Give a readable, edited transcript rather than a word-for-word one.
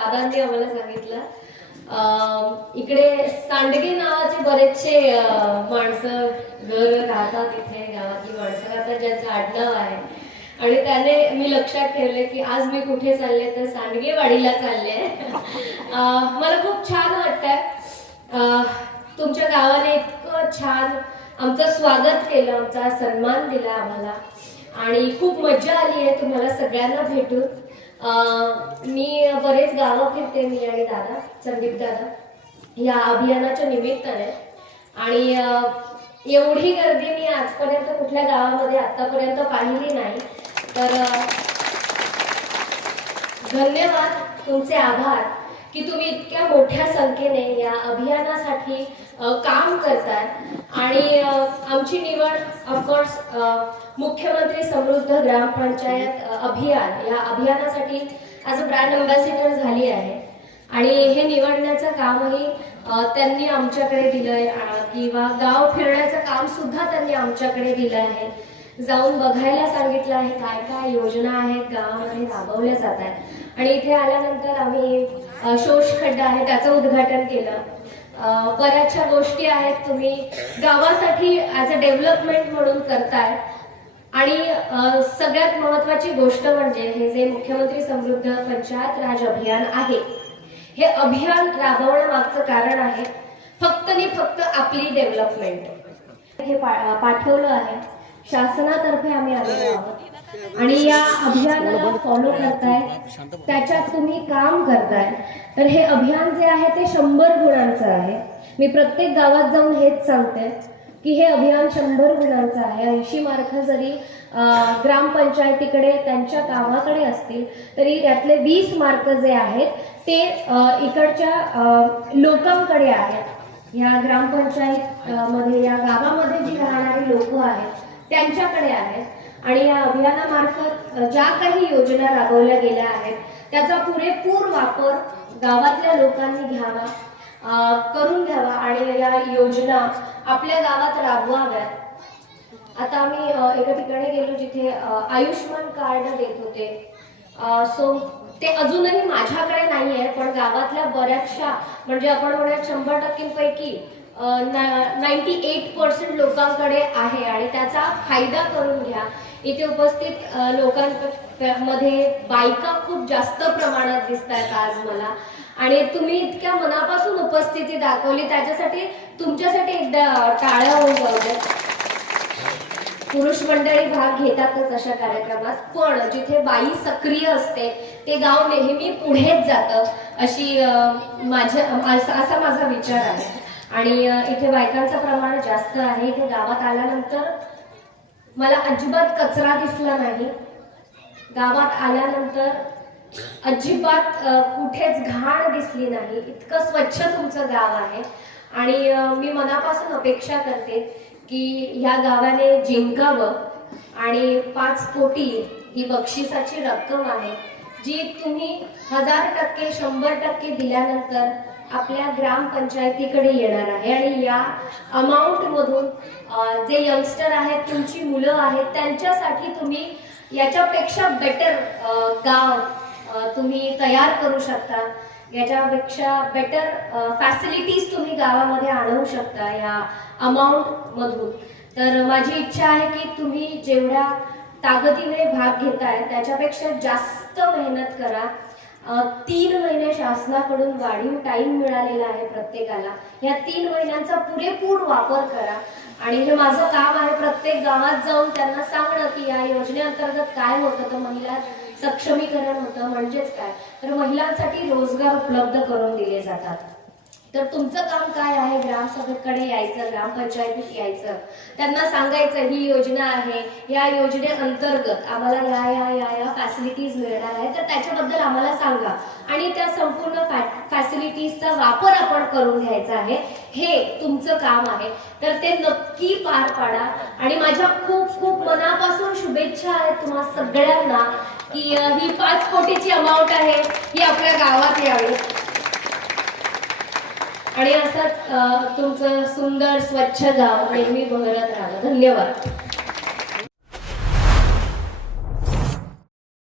दादांनी आम्हाला सांगितलं इकडे सांडगे नावाचे बरेचसे माणसं घर राहतात इथे, गावातली माणसं राहतात ज्यांचं आडनाव आहे. आणि त्याने मी लक्षात ठेवले की आज मी कुठे चालले तर सांडगेवाडीला चालले. मला खूप छान वाटतंय, तुमच्या गावाने इतकं छान आमचं स्वागत केलं, आमचा सन्मान दिला आम्हाला आणि खूप मजा आली आहे तुम्हाला सगळ्यांना भेटून. मी बरेच गावं फिरते, मी आणि दादा, संदीप दादा, या अभियानाच्या निमित्ताने. आणि एवढी गर्दी मी आजपर्यंत कुठल्या गावामध्ये आतापर्यंत पाहिली नाही. तर धन्यवाद, तुमचे आभार की तुम्ही इतक्या मोठ्या संख्येने या अभियानासाठी काम करताय. आणि आमची निवड ऑफकोर्स मुख्यमंत्री समृद्ध ग्रामपंचायत अभियान या अभियानासाठी ॲज अ ब्रँड अँबॅसिडर झाली आहे. आणि हे निवडण्याचं कामही त्यांनी आमच्याकडे दिलंय, किंवा गाव फिरण्याचं काम सुद्धा त्यांनी आमच्याकडे दिलं आहे. जाऊन बघायला सांगितलं आहे काय काय योजना आहेत गावामध्ये राबवल्या जात आहेत. आणि इथे आल्यानंतर आम्ही शोषखड्डा आहे त्याचं उद्घाटन केलं. बऱ्याचशा गोष्टी आहेत तुम्ही गावासाठी ॲज अ डेव्हलपमेंट म्हणून करताय. आणि सगळ्यात महत्वाची गोष्ट म्हणजे हे जे मुख्यमंत्री समृद्ध पंचायत राज अभियान आहे, हे अभियान राबवण्यामागचं कारण आहे फक्त आणि फक्त आपली डेव्हलपमेंट. हे पाठवलं आहे शासनातर्फे आम्ही आलेलो आहोत आणि या अभियानाला फॉलो करताय, त्याच्यात तुम्ही काम करताय. तर हे अभियान जे आहे ते 100 गुणांचं आहे. मी प्रत्येक गावात जाऊन हेच सांगते की हे अभियान 100 गुणांचं आहे. 80 मार्क जरी ग्रामपंचायतीकडे त्यांच्या कामाकडे असतील तरी त्यातले 20 मार्क जे आहेत ते इकडच्या लोकांकडे आहेत. या ग्रामपंचायत मध्ये या गावामध्ये जी राहणारी लोक आहेत त्यांच्याकडे आहेत. आणि या अभियानामार्फत ज्या काही योजना राबवल्या गेल्या आहेत त्याचा पुरेपूर वापर गावातल्या लोकांनी घ्यावा, करून घ्यावा आणि या योजना आपल्या गावात राबवाव्यात. आता आम्ही एका ठिकाणी गेलो जिथे आयुष्मान कार्ड देत होते. सो ते अजूनही माझ्याकडे नाहीये, पण गावातल्या बऱ्याचशा म्हणजे आपण म्हणूया 100%पैकी 98% लोकांकडे आहे आणि त्याचा फायदा करून घ्या. इथे उपस्थित लोकांमध्ये बायका खूप जास्त प्रमाणात दिसत आहेत आज मला, आणि तुम्ही इतक्या मनापासून उपस्थिती दाखवली त्याच्यासाठी तुमच्यासाठी एकदा टाळ्या होऊन जाऊ द्या. पुरुष मंडळी भाग घेतातच अशा कार्यक्रमात, पण जिथे बाई सक्रिय असते ते गाव नेहमी पुढेच जातं अशी असा माझा विचार आहे. आणि इथे बायकांचं प्रमाण जास्त आहे. इथे गावात आल्यानंतर मला अजिबात कचरा दिसला नाही. गावात आल्यानंतर अजिबात कुठेच घाण दिसली नाही. इतकं स्वच्छ तुमचं गाव आहे. आणि मी मनापासून अपेक्षा करते की ह्या गावाने जिंकावं. आणि 5 कोटी ही बक्षिसाची रक्कम आहे जी तुम्ही 1000%, 100% दिल्यानंतर आपल्या ग्रामपंचायतीकडे येणार आहे. आणि या अमाऊंट मधून जे यंगस्टर आहेत, तुमची मुलं आहेत, त्यांच्यासाठी तुम्ही याच्यापेक्षा बेटर गाव तुम्ही तयार करू शकता. याच्यापेक्षा बेटर फॅसिलिटीज तुम्ही गावामध्ये आणू शकता या अमाऊंट मधून. तर माझी इच्छा आहे की तुम्ही जेवढ्या ताकदीने भाग घेताय त्याच्यापेक्षा जास्त मेहनत करा. 3 महिने शासनाकडून वाढीव टाइम मिळालेला आहे प्रत्येकाला. या 3 महिन्यांचा पुरेपूर वापर करा. आणि हे माझं काम आहे प्रत्येक गावात जाऊन त्यांना सांगणं की या योजनेअंतर्गत काय होतं. तर महिला सक्षमीकरण होतं म्हणजेच काय, तर महिलांसाठी रोजगार उपलब्ध करून दिले जातात. तर तुमचं काम काय आहे, ग्रामसभेकडे यायचं, ग्रामपंचायतीत यायचं, त्यांना सांगायचं ही योजना आहे, या योजनेअंतर्गत आम्हाला या फॅसिलिटीज मिळणार आहे, तर त्याच्याबद्दल आम्हाला सांगा. आणि त्या संपूर्ण फॅसिलिटीजचा वापर आपण करून घ्यायचा आहे. हे तुमचं काम आहे. तर ते नक्की पार पाडा. आणि माझ्या खूप खूप मनापासून शुभेच्छा आहेत तुम्हा सगळ्यांना की ही 5 कोटीची अमाऊंट आहे ही आपल्या गावात यावी. आणि असंच तुमचं सुंदर स्वच्छ गाव नेहमी बहरत राहावं. धन्यवाद.